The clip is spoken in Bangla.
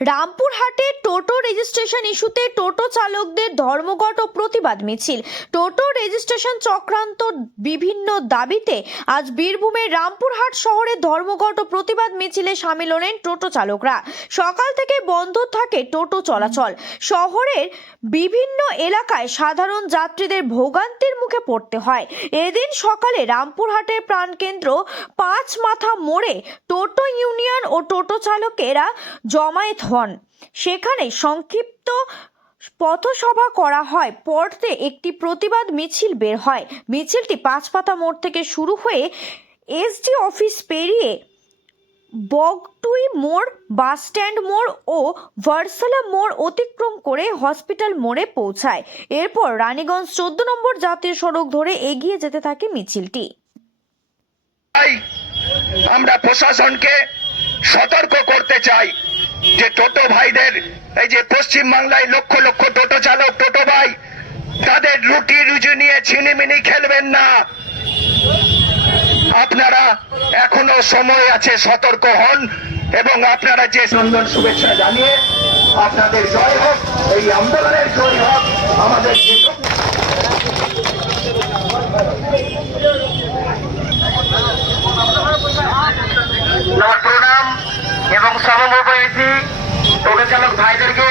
রামপুরহাটে টোটো রেজিস্ট্রেশন ইস্যুতে টোটো চালকদের ধর্মঘট ও প্রতিবাদ মিছিল। টোটো রেজিস্ট্রেশন চক্রান্ত বিভিন্ন দাবিতে আজ বীরভূমের রামপুরহাট শহরে ধর্মঘট ও প্রতিবাদ মিছিলে সামিল হলেন টোটো চালকরা। সকাল থেকে বন্ধ থাকে টোটো চলাচল। শহরের বিভিন্ন এলাকায় সাধারণ যাত্রীদের ভোগান্তির মুখে পড়তে হয়। এদিন সকালে রামপুরহাটের প্রাণকেন্দ্র পাঁচ মাথা মোড়ে টোটো ইউনিয়ন ও টোটো চালকেরা জমায়েত হন। সেখানে সংক্ষিপ্ত পথসভা করা হয়। পরতে একটি প্রতিবাদ মিছিল বের হয়। মিছিলটি পাঁচপাতা মোড় থেকে শুরু হয়ে এসডি অফিস পেরিয়ে বগটুই মোড়, বাসস্ট্যান্ড মোড় ও ভার্সালা মোড় অতিক্রম করে হসপিটাল মোড়ে পৌঁছায়। এরপর রানীগঞ্জ চোদ্দ নম্বর জাতীয় সড়ক ধরে এগিয়ে যেতে থাকে মিছিলটি। আমরা প্রশাসনকে সতর্ক করতে চাই। যে টোটো ভাইদের, এই যে পশ্চিম বাংলায় লক্ষ লক্ষ টোটো চালক, টোটো ভাই, তাদের রুটি রুজু নিয়ে ছিনিমিনি খেলবেন না। আপনারা এখনও সময় আছে, সতর্ক হন এবং আপনারা যে চন্দন শুভেচ্ছা জানিয়ে আপনাদের জয় হোক, এই আন্দোলনের জয় হোক, আমাদের সমন্বয় করেছি টোটো ভাইদেরকে